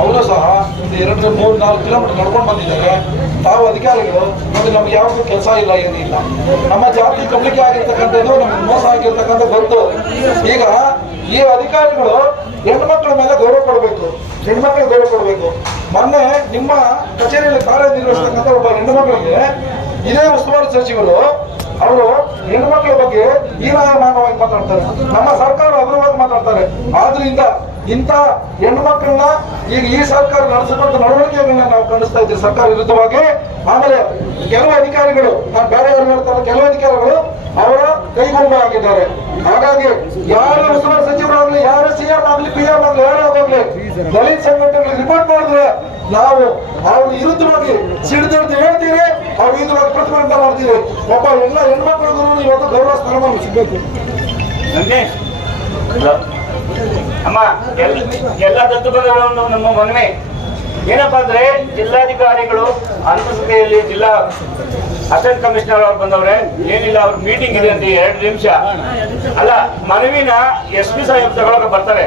ಅವರು ಸಹ ಒಂದು ಎರಡು, ಮೂರು, ನಾಲ್ಕು ಕಿಲೋಮೀಟರ್ ನಡ್ಕೊಂಡು ಬಂದಿದ್ದಾರೆ. ತಾವು ಅಧಿಕಾರಿಗಳು ನಮಗೆ ನಮ್ಗೆ ಯಾವುದು ಕೆಲಸ ಇಲ್ಲ ಏನಿಲ್ಲ ನಮ್ಮ ಜಾತಿ ಕಮ್ಮಿಕೆ ಆಗಿರ್ತಕ್ಕಂಥದ್ದು, ನಮ್ಗೆ ಮೋಸ ಆಗಿರ್ತಕ್ಕಂಥ ಬಂತು. ಈಗ ಈ ಅಧಿಕಾರಿಗಳು ಹೆಣ್ಮಕ್ಳ ಮೇಲೆ ಗೌರವ ಕೊಡಬೇಕು. ಹೆಣ್ಮಕ್ಳಿಗೆ ಗೌರವ ಕೊಡಬೇಕು. ಮೊನ್ನೆ ನಿಮ್ಮ ಕಚೇರಿಯಲ್ಲಿ ಕಾರ್ಯನಿರ್ವಹಿಸ್ತಕ್ಕಂಥ ಒಬ್ಬ ಹೆಣ್ಣು ಮಕ್ಕಳಿಗೆ ಇದೇ ಉಸ್ತುವಾರಿ ಸಚಿವರು ಅವರು ಹೆಣ್ಮಕ್ಳ ಬಗ್ಗೆ ಹೀನಾಯಮಾನವಾಗಿ ಮಾತಾಡ್ತಾರೆ. ನಮ್ಮ ಸರ್ಕಾರ ಅಗ್ರವಾಗಿ ಮಾತಾಡ್ತಾರೆ. ಆದ್ರಿಂದ ಇಂಥ ಹೆಣ್ಮಕ್ಳನ್ನ ಈಗ ಈ ಸರ್ಕಾರ ನಡೆಸಿದಂತ ನಡವಳಿಕೆಗಳನ್ನ ನಾವು ಖಂಡಿಸ್ತಾ ಇದ್ದೀವಿ. ಸರ್ಕಾರ ವಿರುದ್ಧವಾಗಿ. ಆಮೇಲೆ ಕೆಲವು ಅಧಿಕಾರಿಗಳು, ನಾನು ಬೇರೆ ಯಾರು ಹೇಳ್ತಾರೆ, ಕೆಲವು ಅಧಿಕಾರಿಗಳು ಅವರ ಕೈಗೊಂಬ ಆಗಿದ್ದಾರೆ. ಹಾಗಾಗಿ ಯಾರು ಉಸ್ತುವಾರಿ ಸಚಿವರಾಗ್ಲಿ, ಯಾರು ಸಿಎಂ ಆಗ್ಲಿ ಪಿ ಎಂ ಆಗ್ಲಿ, ಯಾರು ಹೋಗ್ಲಿ ದಲಿತ ಸಂಘಟನೆಗಳಿಗೆ ರಿಪೋರ್ಟ್ ಮಾಡಿದ್ರೆ ನಾವು ಅವ್ರ ವಿರುದ್ಧವಾಗಿ ಸಿಡಿದಂತ ಹೇಳ್ತೀವಿ ಅವ್ರ ವಿರುದ್ಧವಾಗಿ ಪ್ರತಿಭಟನೆ ಮಾಡ್ತೀವಿ ಒಬ್ಬ ಎಲ್ಲ ಹೆಣ್ಮಕ್ಳಿಗೂ ಇವತ್ತು ಗೌರವ ಸ್ಥಾನಮಾನ ಸಿಗ್ಬೇಕು. ಅಮ್ಮ ಎಲ್- ಎಲ್ಲ ದತ್ತು ಪದಗಳನ್ನು ನಮ್ಮ ಮನವಿ ಏನಪ್ಪಾ ಅಂದ್ರೆ, ಜಿಲ್ಲಾಧಿಕಾರಿಗಳು ಅನುಪಸ್ಥಿತಿಯಲ್ಲಿ ಜಿಲ್ಲಾ ಅಸೆಂಟ್ ಕಮಿಷನರ್ ಅವ್ರು ಬಂದವ್ರೆ. ಏನಿಲ್ಲ, ಅವ್ರ ಮೀಟಿಂಗ್ ಇದೆ ಅಂತ ಎರಡು ನಿಮಿಷ. ಅಲ್ಲ, ಮನವಿನ ಎಸ್ ಪಿ ಸಾಹೇಬ್ ತಗೊಳಕ್ ಬರ್ತಾರೆ.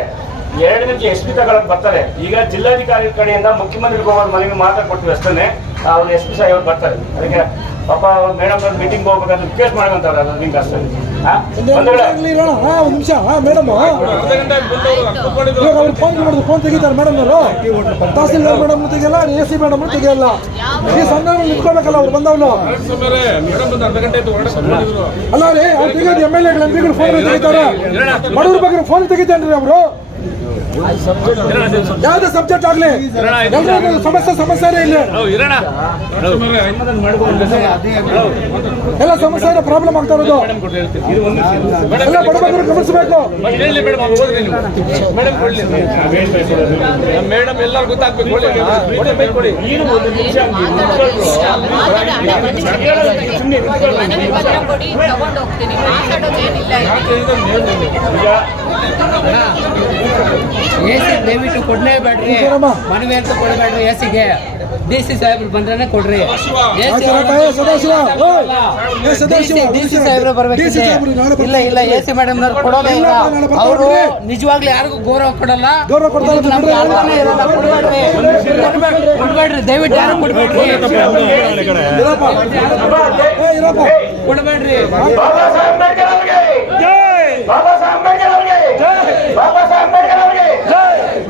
ಎರಡು ನಿಮಿಷ ಎಸ್ ಪಿ ತಗೊಳಕ್ ಬರ್ತಾರೆ. ಈಗ ಜಿಲ್ಲಾಧಿಕಾರಿ ಕಡೆಯಿಂದ ಮುಖ್ಯಮಂತ್ರಿ ಹೋಗೋದು ಮನವಿ ಮಾತ್ರ ಕೊಟ್ಟಿವಿ ಅಷ್ಟೇ ಅವ್ರು ಎಸ್ ಪಿ ಸಾಹೇಬ್ ಬರ್ತಾರೆ. ಅದಕ್ಕೆ ಪಾಪ ಮೇಡಮ್ ಮೀಟಿಂಗ್ ಹೋಗ್ಬೇಕಂತ ರಿಕ್ವೆಸ್ಟ್ ಮಾಡ್ಕೊಂತಾರೆ, ಅದು ನಿಮ್ಗೆ ಅಷ್ಟೇ? ಒಂದು ನಿಮಿಷ. ಮೇಡಮ್. ಅವ್ರು ಫೋನ್ ಮಾಡಿದ್ರು. ಫೋನ್ ತೆಗಿತಾರೆ ಮೇಡಮ್ ಅವರು. ತಹಸೀಲ್ದಾರ್ ಮೇಡಮ್ ತೆಗಿಯಲ್ಲ ಎ ಸಿ ಮೇಡಮ್ ತೆಗಿಯಲ್ಲ. ಈ ಸಂಘ ನಿಂತ್ಕೋಬೇಕಲ್ಲ ಅವ್ರು ಬಂದವನು ಅಲ್ಲ ರೀ ಅವ್ರು ತೆಗಿಯೋದು ಎಂ ಎಲ್ ಎಗಳು ಫೋನ್ ತೆಗಿತಾರೆ. ಬಡವ್ರ ಬಗ್ಗೆ ಫೋನ್ ತೆಗಿತಾನ್ರಿ ಅವರು. ಯಾವ್ದೇ ಸಬ್ಜೆಕ್ಟ್ ಆಗ್ಲಿ. ಸಮಸ್ಯೆ ಸಮಸ್ಯೆ ಸಮಸ್ಯೆನೇ ಇಲ್ಲ. ಎಲ್ಲ ಸಮಸ್ಯೆ ಪ್ರಾಬ್ಲಮ್ ಆಗ್ತಾ ಇರೋದು. ಎಲ್ಲ ಬಡಬಗ್ರು ಗಮನಿಸಬೇಕು. ಹೇಳಿ ಮೇಡಮ್ ಹೋದ್ರಿ ನೀವು. ಮೇಡಮ್ ಕೊಡ್ಲಿ. ಮೇಡಮ್ ಎಲ್ಲರೂ ಗೊತ್ತಾಗ್ಬೇಕು. ಕೊಡಿ ಕೊಡಿ ಬೈಕ್ ಕೊಡಿ ನೀನು ಒಂದು ನಿಮಿಷ ಮನವಿ ಪತ್ರ ಕೊಡಿ ತಗೊಂಡು ಹೋಗ್ತೀನಿ ಮಾತಾಡೋದೇನಿಲ್ಲ ಎಸಿ ದಯವಿಟ್ಟು ಕೊಡ್ಲೇಬೇಡ್ರಿ ಈಶ್ವರಮ್ಮ. ಮನವಿ ಅಂತ ಕೊಡಬೇಡ್ರಿ ಎಸಿಗೆ ಡಿ ಸಿ ಸಾಹೇಬ್ರು ಬಂದ್ರೆ ಕೊಡ್ರಿ. ಸಾಹೇಬ್ರು ಬರ್ಬೇಕು ಇಲ್ಲ. ಇಲ್ಲ ಎ ಸಿ ಮೇಡಮ್ ಕೊಡೋದೇ ಇಲ್ಲ ಅವರು. ನಿಜವಾಗ್ಲೂ ಯಾರಿಗೂ ಗೌರವ ಕೊಡಲ್ಲ. ಕೊಡ್ಬೇಡ್ರಿ. ಕೊಡ್ಬೇಡ್ರಿ, ಬಾಬಾ ದಯವಿಟ್ಟು ಯಾರು ಕೊಡ್ಬೇಡ್ರಿ. ಕೊಡ್ಬೇಡ್ರಿ.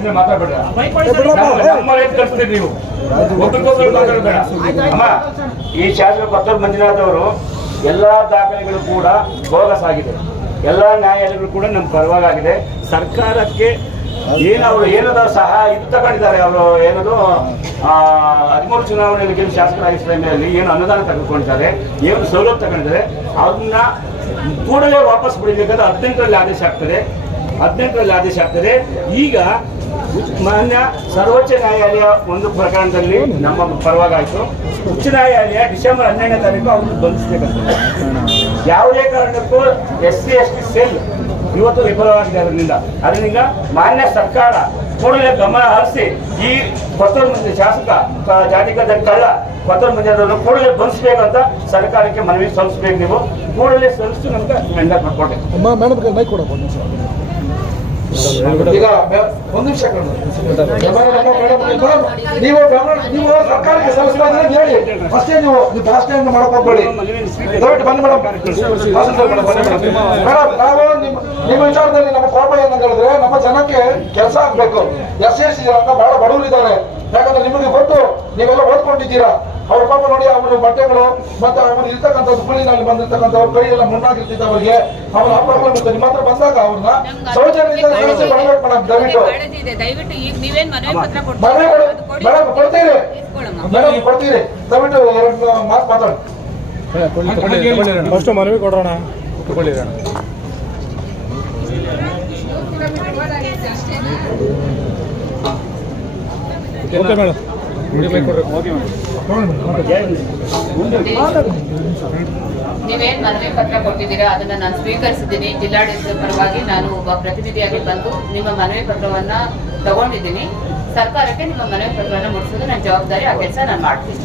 ಸುಮ್ನೆ ಮಾತಾಡ್ಬೇಡ. ನಮ್ಮ ಕಳಿಸ್ತೀರಿ ನೀವು. ಒಬ್ರಿಗೊಬ್ರು ಮಾತಾಡಬೇಡ. ಅಮ್ಮ ಈ ಶಾಸಕ ಪತ್ತೂರು ಮಂಜುನಾಥ್ ಅವರು ಎಲ್ಲಾ ದಾಖಲೆಗಳು ಕೂಡ ಬೋಗಸ್ ಆಗಿದೆ. ಎಲ್ಲಾ ನ್ಯಾಯಾಲಯಗಳು ಕೂಡ ನಮ್ಮ ಪರವಾಗಿದೆ ಸರ್ಕಾರಕ್ಕೆ ಏನು ಅವರು ಏನದ ಸಹ ಇದು ತಗೊಂಡಿದ್ದಾರೆ. ಅವರು ಏನದು ಆ, ಹದಿಮೂರು ಚುನಾವಣೆಯಲ್ಲಿ ಗೆದ್ದು ಶಾಸಕರಾಗಿ ಟೈಮಲ್ಲಿ ಏನು ಅನುದಾನ ತೆಗೆದುಕೊಂಡಿದ್ದಾರೆ ಏನು ಸೌಲಭ್ಯ ತಗೊಂಡಿದ್ದಾರೆ ಅದನ್ನ ಕೂಡಲೇ ವಾಪಸ್ ಬಿಡಬೇಕಾದ್ರೆ ಹದಿನೆಂಟರಲ್ಲಿ ಆದೇಶ ಆಗ್ತದೆ. ಹದಿನೆಂಟರಲ್ಲಿ ಆದೇಶ ಆಗ್ತದೆ. ಈಗ ಮಾನ್ಯ ಸರ್ವೋಚ್ಚ ನ್ಯಾಯಾಲಯ ಒಂದು ಪ್ರಕರಣದಲ್ಲಿ ನಮ್ಮ ಪರವಾಗಾಯಿತು. ಉಚ್ಚ ನ್ಯಾಯಾಲಯ ಡಿಸೆಂಬರ್ ಹನ್ನೆರಡನೇ ತಾರೀಕು ಅವರು ಬಂಧಿಸಬೇಕಂತ. ಯಾವುದೇ ಕಾರಣಕ್ಕೂ S C S T cell ಇವತ್ತು ವಿಫಲವಾಗಿದೆ ಅದರಿಂದ. ಅದರಿಂದ ಮಾನ್ಯ ಸರ್ಕಾರ ಕೂಡಲೇ ಗಮನ ಹರಿಸಿ ಈ ಕೊತ್ತೂರು ಮಂದಿ ಶಾಸಕ ಜಾತಿಗದ ಕಳ್ಳ ಕೊತ್ತೂರು ಮಂದಿರನ್ನು ಕೂಡಲೇ ಬಂಧಿಸಬೇಕಂತ ಸರ್ಕಾರಕ್ಕೆ ಮನವಿ ಸಲ್ಲಿಸಬೇಕು ನೀವು. ಕೂಡಲೇ ಸಲ್ಲಿಸಿ ನಮ್ಗೆ ಮೆಂಡ ಕೊಟ್ಟೆ ಅಮ್ಮ ಮೇಡಮ್ ಮೈಕ್ ಕೊಡಪ್ಪ ಒಂದು ನಿಮಿಷ ಈಗ ಒಂದು ನಿಮಿಷ ನೀವು ನೀವು ಸರ್ಕಾರಕ್ಕೆ ಸಲ್ಲಿಸ್ತಾ ಇದ್ರೆ ಹೇಳಿ. ಅಷ್ಟೇ ನೀವು ನೀವು ಭಾಷಣ ಮಾಡಕ್ ಹೋಗ್ಬೇಡಿ. ದಯವಿಟ್ಟು ಬನ್ನಿ ಮೇಡಮ್. ಮೇಡಮ್. ನಾವು ನಿಮ್ಮ ನಿಮ್ಮ ವಿಚಾರದಲ್ಲಿ ನಮ್ಮ ಕೋಪ ಏನಂತ ಹೇಳಿದ್ರೆ ನಮ್ಮ ಜನಕ್ಕೆ ಕೆಲಸ ಆಗ್ಬೇಕು. ಎಸ್ ಎಸ್ ಬಹಳ ಬಡವರು ಇದ್ದಾರೆ ಯಾಕಂದ್ರೆ ನಿಮಗೆ ಗೊತ್ತು, ನೀವೆಲ್ಲ ಓದ್ಕೊಂಡಿದ್ದೀರಾ. ಅವ್ರ ಪಾಪ ನೋಡಿ ಅವರು ಬಟ್ಟೆಗಳು ಮತ್ತೆ ಅವರು ಇರ್ತಕ್ಕಂಥ ಸ್ಕೂಲಿನಲ್ಲಿ ಬಂದಿರ್ತಕ್ಕಂಥ ಅವ್ರ ಕೈ ಎಲ್ಲ ಮುನ್ನಾಗಿರ್ತಿದ್ದ ಅವರಿಗೆ ಅವ್ರ ಆ ಪ್ರಾಬ್ಲಮ್ ಇರ್ತದೆ ನಿಮ್ಮ ಹತ್ರ ಬಂದಾಗ ಅವ್ರನ್ನ ಸೌಜನ್ಯದಿಂದ ಕಳಿಸಿ ಬರ್ಬೇಕು ಮೇಡಮ್ ದಯವಿಟ್ಟು. ಕಾಳಜಿ ಇದೆ. ದಯವಿಟ್ಟು ಈಗ ನೀವೇನ್ ಮನವಿ ಪತ್ರ ಮನೆ ಕೊಡ್ತೀರಾ ಕೊಡು ಅದು ಕೊಡಿ. ಮೇಡಮ್ ಕೊಡ್ತೀರಿ. ಇಸ್ಕೊಳಮ್ಮ. ಮೇಡಮ್ ಕೊಡ್ತೀರಿ. ದಯವಿಟ್ಟು ಎರಡು ಮಾತು ಮಾತಾಡಿ. ಫಸ್ಟ್ ಮನವಿ ಕೊಡೋಣ. ತಗೊಳ್ಳಿರೋಣ ಓಕೆ ಮೇಡಮ್. ನೀವೇನ್ ಮನವಿ ಪತ್ರ ಕೊಟ್ಟಿದ್ದೀರಾ? ಅದನ್ನ ನಾನು ಸ್ವೀಕರಿಸಿದ್ದೀನಿ. ಜಿಲ್ಲಾಡಳಿತದ ಪರವಾಗಿ ನಾನು ಒಬ್ಬ ಪ್ರತಿನಿಧಿಯಾಗಿ ಬಂದು ನಿಮ್ಮ ಮನವಿ ಪತ್ರವನ್ನ ತಗೊಂಡಿದ್ದೀನಿ. ಸರ್ಕಾರಕ್ಕೆ ನಿಮ್ಮ ಮನವಿ ಪತ್ರವನ್ನ ಮುಟ್ಟಿಸೋದು ನನ್ನ ಜವಾಬ್ದಾರಿ. ಆ ಕೆಲಸ ನಾನು ಮಾಡ್ತೀನಿ.